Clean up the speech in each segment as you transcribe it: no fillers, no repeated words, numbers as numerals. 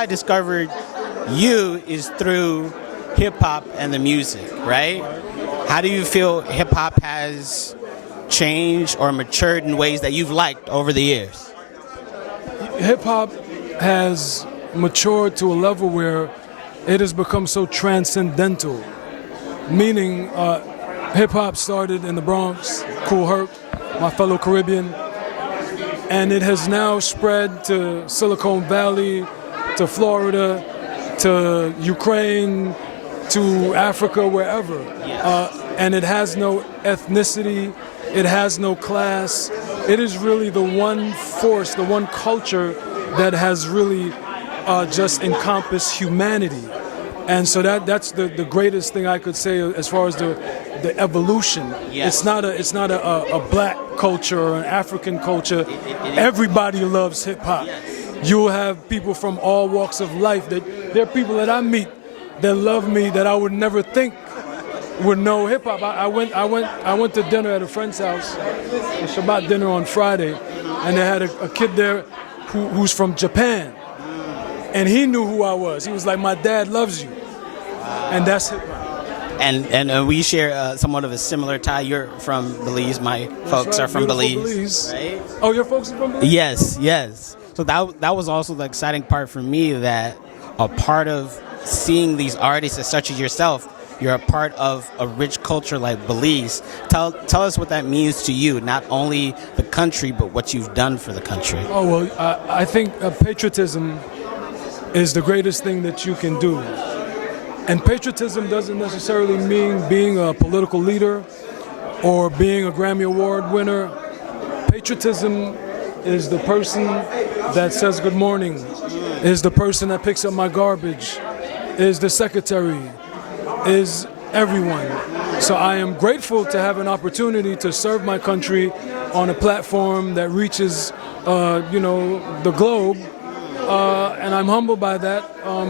I discovered you is through hip hop and the music, right? How do you feel hip hop has changed or matured in ways that you've liked over the years? Hip hop has matured to a level where it has become so transcendental. Meaning, hip hop started in the Bronx, Cool Herc, my fellow Caribbean, and it has now spread to Silicon Valley, to Florida, to Ukraine, to Africa, wherever. And it has no ethnicity, it has no class. It is really the one force, the one culture that has really just encompassed humanity. And so that's the greatest thing I could say as far as the evolution. Yes. It's not a black culture or an African culture. Everybody loves hip hop. You'll have people from all walks of life. There are people that I meet that love me that I would never think would know hip hop. I went to dinner at a friend's house, a Shabbat dinner on Friday, and they had a kid there who's from Japan. And he knew who I was. He was like, "My dad loves you," and that's hip hop. And we share somewhat of a similar tie. You're from Belize. My folks are from Belize. Right? Oh, your folks are from Belize? Yes, yes. So that was also the exciting part for me, that a part of seeing these artists such as yourself, you're a part of a rich culture like Belize. Tell us what that means to you, not only the country, but what you've done for the country. Oh, well, I think patriotism is the greatest thing that you can do. And patriotism doesn't necessarily mean being a political leader or being a Grammy Award winner. Patriotism is the person that says good morning, is the person that picks up my garbage, is the secretary, is everyone. So I am grateful to have an opportunity to serve my country on a platform that reaches, the globe. And I'm humbled by that.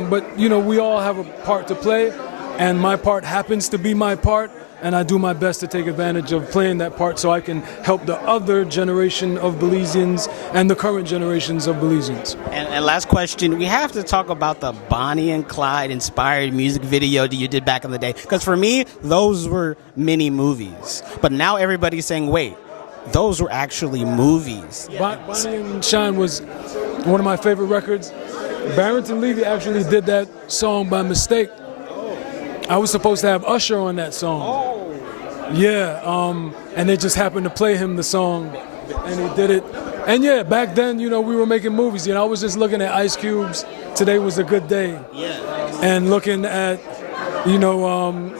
But, we all have a part to play, and my part happens to be my part, and I do my best to take advantage of playing that part so I can help the other generation of Belizeans and the current generations of Belizeans. And last question, we have to talk about the Bonnie and Clyde inspired music video that you did back in the day. Because for me, those were mini movies. But now everybody's saying, wait, those were actually movies. Bonnie and Shyne was one of my favorite records. Barrington Levy actually did that song by mistake. I was supposed to have Usher on that song. Yeah, and they just happened to play him the song, and he did it. And yeah, back then, we were making movies. I was just looking at Ice Cube's Today Was a Good Day, and looking at,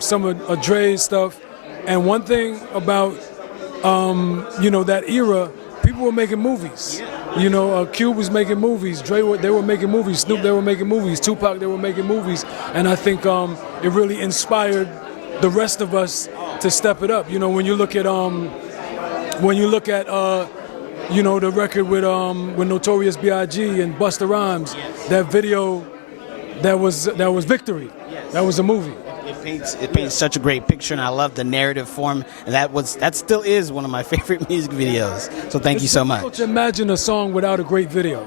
some of Dre's stuff. And one thing about, that era, people were making movies. Cube was making movies. They were making movies. Snoop, they were making movies. Tupac, they were making movies. And I think it really inspired the rest of us to step it up. When you look at the record with Notorious B.I.G. and Busta Rhymes, that video, that was Victory. That was a movie. It paints such a great picture, and I love the narrative form. And that still is one of my favorite music videos. So thank you so much. It's difficult to imagine a song without a great video.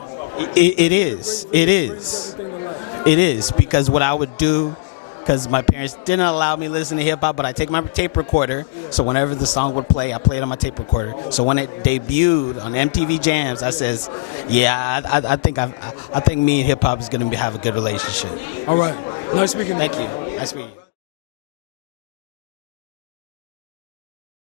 It is because what I would do, because my parents didn't allow me to listen to hip hop, but I take my tape recorder. So whenever the song would play, I play it on my tape recorder. So when it debuted on MTV Jams, I says, "Yeah, I think me and hip hop is gonna have a good relationship." All right, nice speaking. Thank you. Nice meeting you.